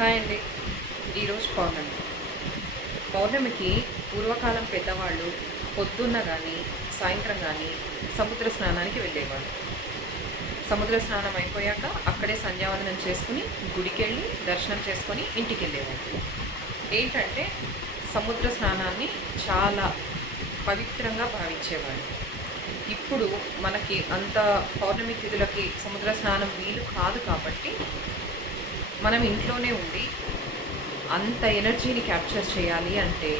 Hi అండి. ఈరోజు పౌర్ణమి. పౌర్ణమికి పూర్వకాలం పెద్దవాళ్ళు పొద్దున్న కానీ సాయంత్రం కానీ సముద్ర స్నానానికి వెళ్ళేవాళ్ళు. సముద్ర స్నానం అయిపోయాక అక్కడే సంధ్యావందనం చేసుకుని గుడికెళ్ళి దర్శనం చేసుకొని ఇంటికి వెళ్ళేవాళ్ళు. ఏంటంటే సముద్ర స్నానాన్ని చాలా పవిత్రంగా భావించేవాళ్ళు. ఇప్పుడు మనకి అంత పౌర్ణమి తిథులకి సముద్ర స్నానం వీలు కాదు కాబట్టి మనం ఇంట్లోనే ఉండి అంత ఎనర్జీని క్యాప్చర్ చేయాలి అంటే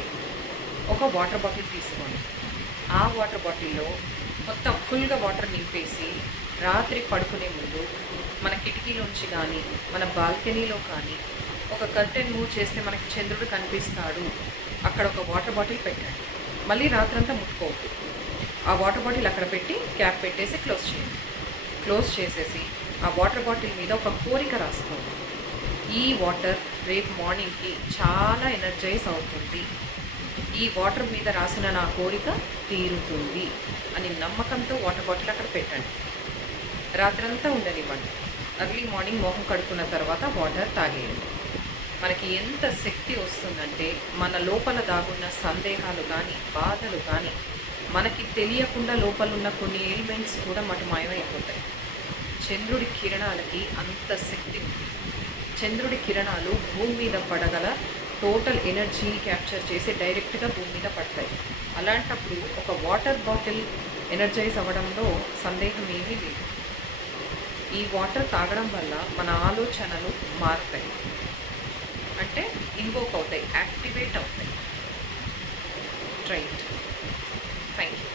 ఒక వాటర్ బాటిల్ తీసుకోండి. ఆ వాటర్ బాటిల్లో మొత్తం ఫుల్గా వాటర్ నింపేసి రాత్రి పడుకునే ముందు మన కిటికీలోంచి కానీ మన బాల్కనీలో కానీ ఒక కర్టెన్ మూవ్ చేస్తే మనకి చంద్రుడు కనిపిస్తాడు, అక్కడ ఒక వాటర్ బాటిల్ పెట్టండి. మళ్ళీ రాత్రంతా ముట్టుకోవద్దు. ఆ వాటర్ బాటిల్ అక్కడ పెట్టి క్యాప్ పెట్టేసి క్లోజ్ చేయండి. క్లోజ్ చేసేసి ఆ వాటర్ బాటిల్ మీద ఒక కోరిక రాసుకోండి. ఈ వాటర్ రేపు మార్నింగ్కి చాలా ఎనర్జైజ్ అవుతుంది, ఈ వాటర్ మీద రాసిన నా కోరిక తీరుతుంది అని నమ్మకంతో వాటర్ బాటిల్ అక్కడ పెట్టండి. రాత్రంతా ఉండనివ్వండి. అర్లీ మార్నింగ్ మొహం కడుక్కున్న తర్వాత వాటర్ తాగేయండి. మనకి ఎంత శక్తి వస్తుందంటే మన లోపల దాగున్న సందేహాలు కానీ బాధలు కానీ మనకి తెలియకుండా లోపల ఉన్న కొన్ని ఎలిమెంట్స్ కూడా మటుమాయమైపోతాయి. చంద్రుడి కిరణాలకి అంత శక్తి ఉంది. చంద్రుడి కిరణాలు భూమి మీద పడగల టోటల్ ఎనర్జీని క్యాప్చర్ చేసి డైరెక్ట్గా భూమి మీద పడతాయి. అలాంటప్పుడు ఒక వాటర్ బాటిల్ ఎనర్జైజ్ అవ్వడంలో సందేహం ఏమీ లేదు. ఈ వాటర్ తాగడం వల్ల మన ఆలోచనలు మారుతాయి, అంటే ఇన్వోక్ అవుతాయి, యాక్టివేట్ అవుతాయి. Try it. Thank you.